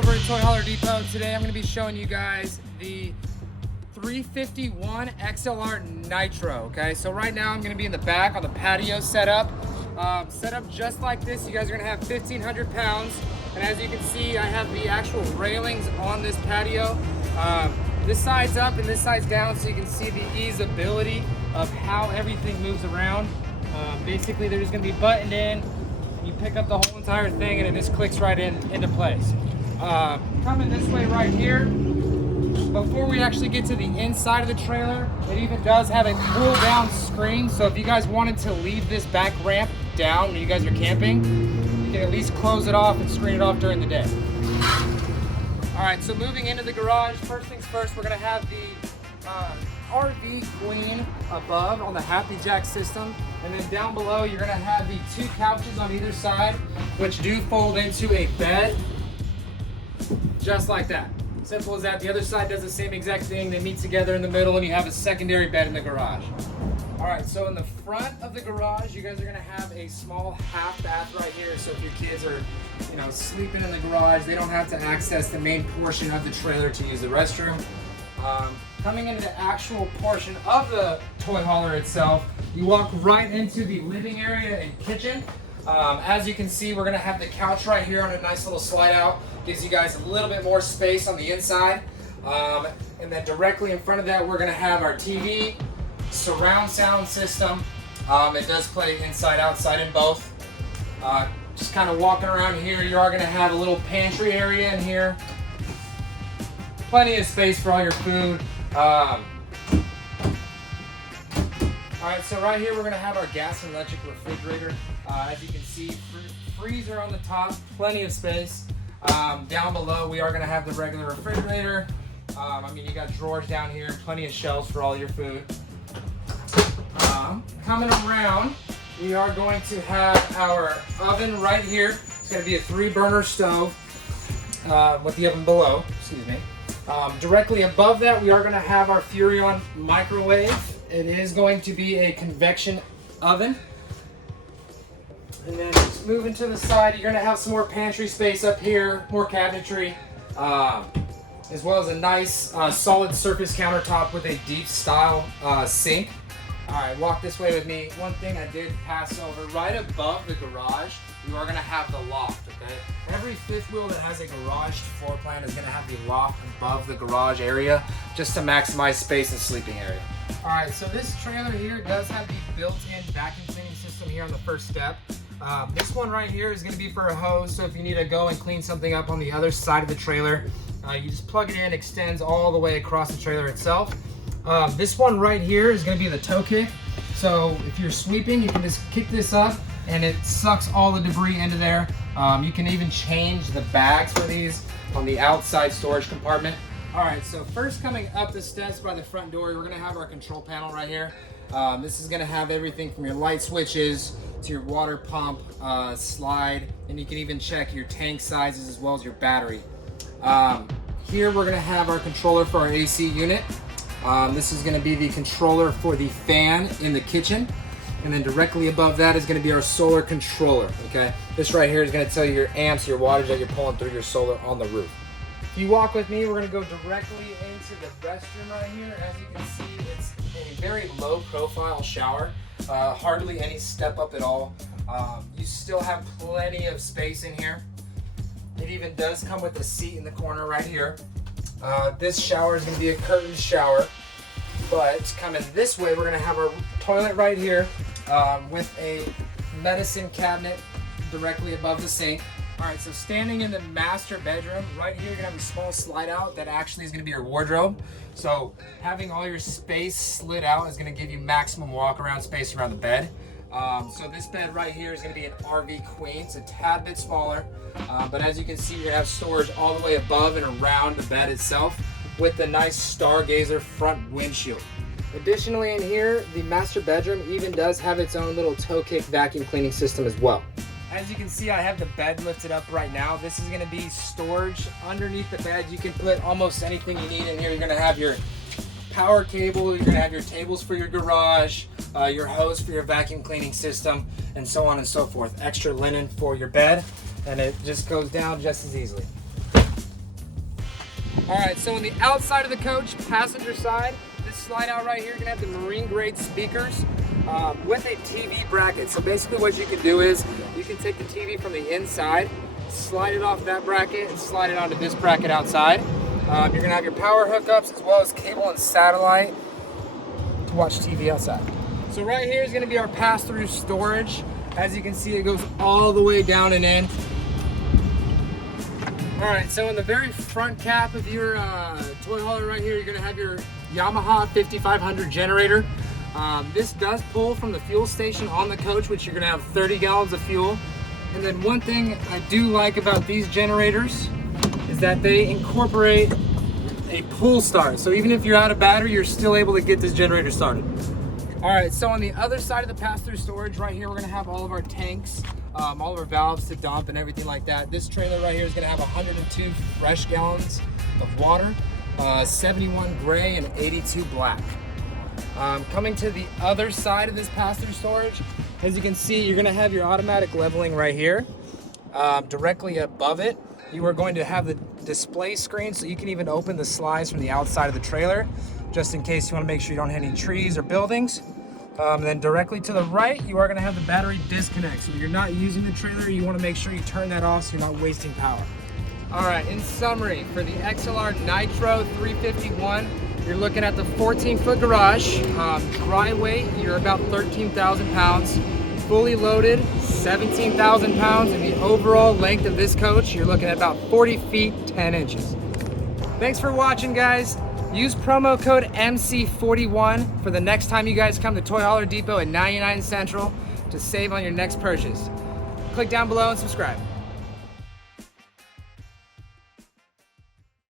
over at Toy Hauler Depot. Today I'm going to be showing you guys the 351 XLR Nitro. Okay, so right now I'm going to be in the back on the patio setup. Set up just like this. You guys are going to have 1,500 pounds. And as you can see, I have the actual railings on this patio. This side's up and this side's down, so you can see the easeability of how everything moves around. Basically, they're just going to be buttoned in. You pick up the whole entire thing and it just clicks right into place. Coming this way right here, before we actually get to the inside of the trailer, it even does have a cool down screen. So if you guys wanted to leave this back ramp down when you guys are camping, you can at least close it off and screen it off during the day. All right, so moving into the garage, first things first, we're gonna have the RV queen above on the Happy Jack system. And then down below, you're gonna have the two couches on either side, which do fold into a bed, just like that. Simple as that. The other side does the same exact thing. They meet together in the middle and you have a secondary bed in the garage. All right, so in the front of the garage, you guys are gonna have a small half bath right here. So if your kids are, sleeping in the garage, they don't have to access the main portion of the trailer to use the restroom. Coming into the actual portion of the toy hauler itself, you walk right into the living area and kitchen. As you can see, we're gonna have the couch right here on a nice little slide out. Gives you guys a little bit more space on the inside. And then directly in front of that, we're gonna have our TV, surround sound system. It does play inside, outside, in both. Just kind of walking around here, you are gonna have a little pantry area in here. Plenty of space for all your food. All right, so right here we're gonna have our gas and electric refrigerator. As you can see, freezer on the top, plenty of space. Down below, we are gonna have the regular refrigerator. You got drawers down here, plenty of shelves for all your food. Coming around, we are going to have our oven right here. It's gonna be a 3-burner stove with the oven below, excuse me. Directly above that, we are gonna have our Furrion microwave. It is going to be a convection oven. And then just moving to the side, you're gonna have some more pantry space up here, more cabinetry, as well as a nice solid surface countertop with a deep style sink. All right, walk this way with me. One thing I did pass over, right above the garage, you are gonna have the loft, okay? Every fifth wheel that has a garage floor plan is gonna have the loft above the garage area, just to maximize space and sleeping area. All right, so this trailer here does have the built-in vacuum cleaning system here on the first step. This one right here is gonna be for a hose, so if you need to go and clean something up on the other side of the trailer, you just plug it in, extends all the way across the trailer itself. This one right here is gonna be the toe kick. So if you're sweeping, you can just kick this up and it sucks all the debris into there. You can even change the bags for these on the outside storage compartment. All right, so first coming up the steps by the front door, we're gonna have our control panel right here. This is gonna have everything from your light switches to your water pump, slide, and you can even check your tank sizes as well as your battery. Here we're gonna have our controller for our AC unit. This is gonna be the controller for the fan in the kitchen. And then directly above that is gonna be our solar controller, okay? This right here is gonna tell you your amps, your wattage that you're pulling through your solar on the roof. If you walk with me, we're gonna go directly into the restroom right here. As you can see, it's a very low profile shower. Hardly any step up at all. You still have plenty of space in here. It even does come with a seat in the corner right here. This shower is gonna be a curtained shower, but coming this way, we're gonna have our toilet right here with a medicine cabinet directly above the sink. All right, so standing in the master bedroom, right here, you're gonna have a small slide out that actually is gonna be your wardrobe. So having all your space slid out is gonna give you maximum walk around space around the bed. So this bed right here is gonna be an RV queen. It's a tad bit smaller, but as you can see, you're gonna have storage all the way above and around the bed itself with the nice Stargazer front windshield. Additionally in here, the master bedroom even does have its own little toe kick vacuum cleaning system as well. As you can see, I have the bed lifted up right now. This is gonna be storage underneath the bed. You can put almost anything you need in here. You're gonna have your power cable, you're gonna have your tables for your garage, your hose for your vacuum cleaning system, and so on and so forth. Extra linen for your bed, and it just goes down just as easily. All right, so on the outside of the coach, passenger side, this slide out right here, you're gonna have the marine grade speakers with a TV bracket. So basically what you can do is you can take the TV from the inside, slide it off that bracket, and slide it onto this bracket outside. You're gonna have your power hookups as well as cable and satellite to watch TV outside. So right here is gonna be our pass-through storage. As you can see, it goes all the way down and in. All right, so in the very front cap of your toy hauler right here, you're gonna have your Yamaha 5500 generator. This does pull from the fuel station on the coach, which you're gonna have 30 gallons of fuel. And then one thing I do like about these generators is that they incorporate a pull start. So even if you're out of battery, you're still able to get this generator started. All right, so on the other side of the pass-through storage right here, we're gonna have all of our tanks, all of our valves to dump and everything like that. This trailer right here is gonna have 102 fresh gallons of water, 71 gray and 82 black. Coming to the other side of this pass-through storage, as you can see, you're gonna have your automatic leveling right here. Directly above it, you are going to have the display screen, so you can even open the slides from the outside of the trailer, just in case you wanna make sure you don't hit any trees or buildings. Then directly to the right, you are gonna have the battery disconnect. So when you're not using the trailer, you wanna make sure you turn that off so you're not wasting power. All right, in summary, for the XLR Nitro 351, you're looking at the 14-foot garage. Dry weight, you're about 13,000 pounds. Fully loaded, 17,000 pounds. And the overall length of this coach, you're looking at about 40 feet, 10 inches. Thanks for watching, guys. Use promo code MC41 for the next time you guys come to Toy Hauler Depot at 99 Central to save on your next purchase. Click down below and subscribe.